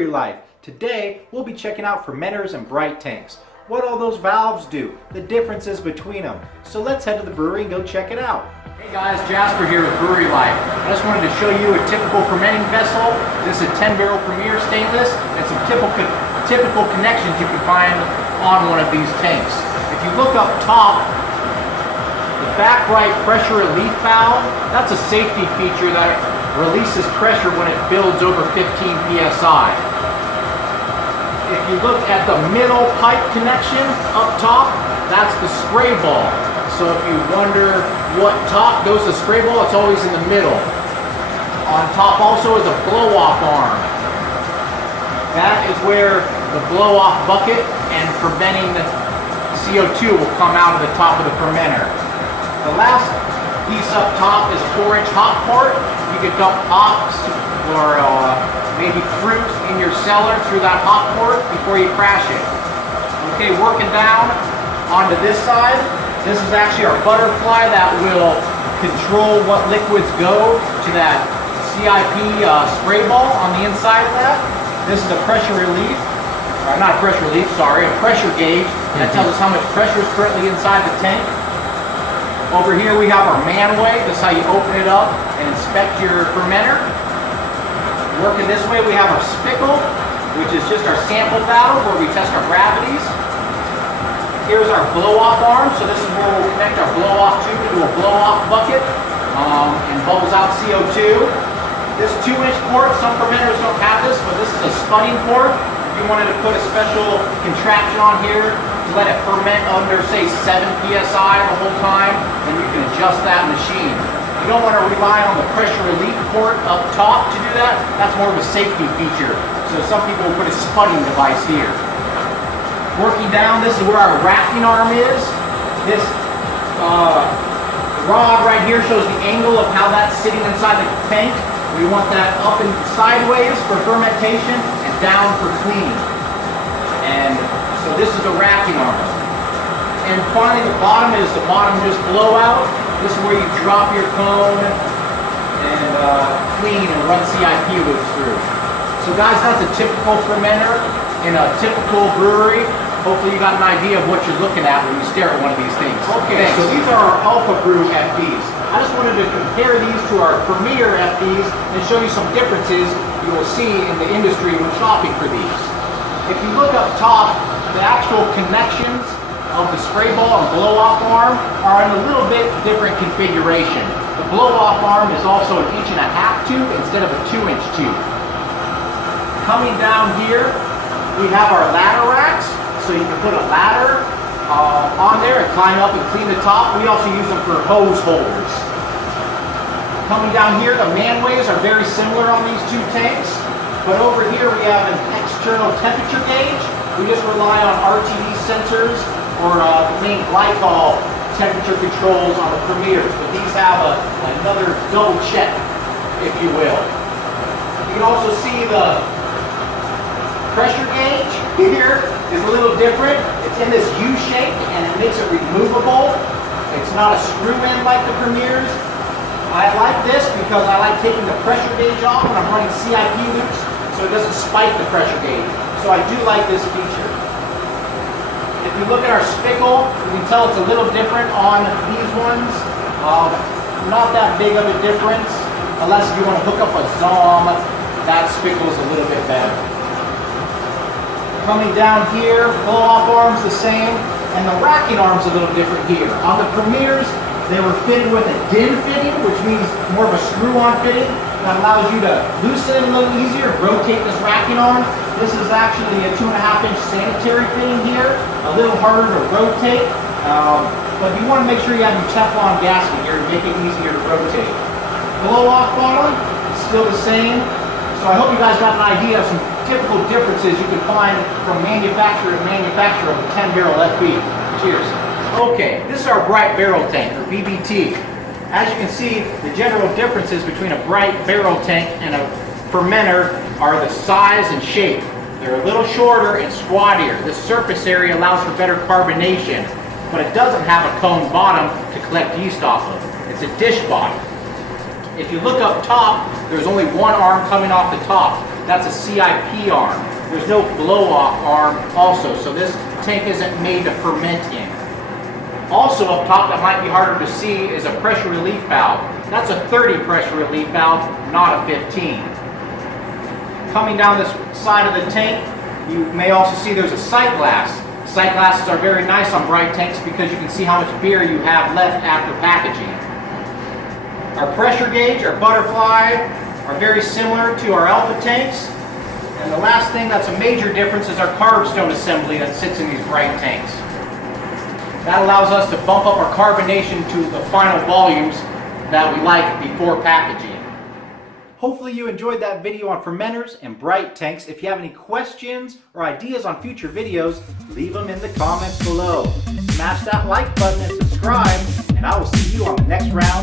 Brewery Life. Today, we'll be checking out fermenters and Brite tanks. What all those valves do, the differences between them. So let's head to the brewery and go check it out. Hey guys, Jasper here with Brewery Life. I just wanted to show you a typical fermenting vessel. This is a 10-barrel Premier stainless and some typical connections you can find on one of these tanks. If you look up top, the back right pressure relief valve, that's a safety feature that releases pressure when it builds over 15 psi. If you look at the middle pipe connection up top, that's the spray ball. So if you wonder what top goes to spray ball, it's always in the middle. On top also is a blow-off arm. That is where the blow-off bucket and fermenting the CO2 will come out of the top of the fermenter. The last piece up top is a 4-inch hop port. You can dump hops or maybe fruit in your cellar through that hop port before you crash it. Okay, working down onto this side, this is actually our butterfly that will control what liquids go to that CIP spray ball on the inside of that. This is a pressure relief, or not a pressure relief, sorry, a pressure gauge that tells us how much pressure is currently inside the tank. Over here we have our manway. This is how you open it up and inspect your fermenter. Working this way we have our spickle, which is just our sample valve where we test our gravities. Here's our blow-off arm. So this is where we'll connect our blow-off tube into a blow-off bucket and bubbles out CO2. This 2-inch port, some fermenters don't have this, but this is a sputting port. If you wanted to put a special contraption on here to let it ferment under, say, 7 psi the whole time, then you can adjust that machine. You don't want to rely on the pressure relief port up top to do that. That's more of a safety feature. So some people will put a sputting device here. Working down, this is where our racking arm is. This rod right here shows the angle of how that's sitting inside the tank. We want that up and sideways for fermentation and down for cleaning. And so this is the racking arm. And finally the bottom is the bottom just blowout. This is where you drop your cone and clean and run CIP loops through. So guys, that's a typical fermenter in a typical brewery. Hopefully you got an idea of what you're looking at when you stare at one of these things. Okay, so these are our Alpha Brew FDs. I just wanted to compare these to our Premier FDs and show you some differences you will see in the industry when shopping for these. If you look up top, the actual connections of the spray ball and blow-off arm are in a little bit different configuration. The blow-off arm is also an 1.5 inch tube instead of a 2-inch tube. Coming down here, we have our ladder racks, so you can put a ladder on there and climb up and clean the top. We also use them for hose holders. Coming down here, the manways are very similar on these two tanks, but over here we have an external temperature gauge. We just rely on RTD sensors or the main glycol temperature controls on the Premiers, but these have another double check, if you will. You can also see the pressure gauge here is a little different. It's in this U shape and it makes it removable. It's not a screw in like the Premiers. I like this because I like taking the pressure gauge off when I'm running CIP loops so it doesn't spike the pressure gauge. So I do like this feature. If you look at our spickle, you can tell it's a little different on these ones. Not that big of a difference, unless you want to hook up a Zom, that spickle is a little bit better. Coming down here, blow-off arm's the same, and the racking arm's a little different here. On the Premiers, they were fitted with a DIN fitting, which means more of a screw-on fitting. That allows you to loosen it a little easier, rotate this racking arm. This is actually a 2.5 inch sanitary fitting here, a little harder to rotate, but you want to make sure you have your Teflon gasket here to make it easier to rotate. Blow-off bottom is still the same, so I hope you guys got an idea of some typical differences you can find from manufacturer to manufacturer of a 10-barrel FB. Cheers. Okay, this is our Brite barrel tank, or BBT. As you can see, the general differences between a Brite barrel tank and a fermenter are the size and shape. They're a little shorter and squattier. The surface area allows for better carbonation, but it doesn't have a cone bottom to collect yeast off of. It's a dish bottom. If you look up top, there's only one arm coming off the top. That's a CIP arm. There's no blow-off arm also, so this tank isn't made to ferment in. Also up top, that might be harder to see, is a pressure relief valve. That's a 30 pressure relief valve, not a 15. Coming down this side of the tank, you may also see there's a sight glass. Sight glasses are very nice on Brite tanks because you can see how much beer you have left after packaging. Our pressure gauge, our butterfly, are very similar to our alpha tanks. And the last thing that's a major difference is our carbstone assembly that sits in these Brite tanks. That allows us to bump up our carbonation to the final volumes that we like before packaging. Hopefully you enjoyed that video on fermenters and Brite tanks. If you have any questions or ideas on future videos, leave them in the comments below. Smash that like button and subscribe, and I will see you on the next round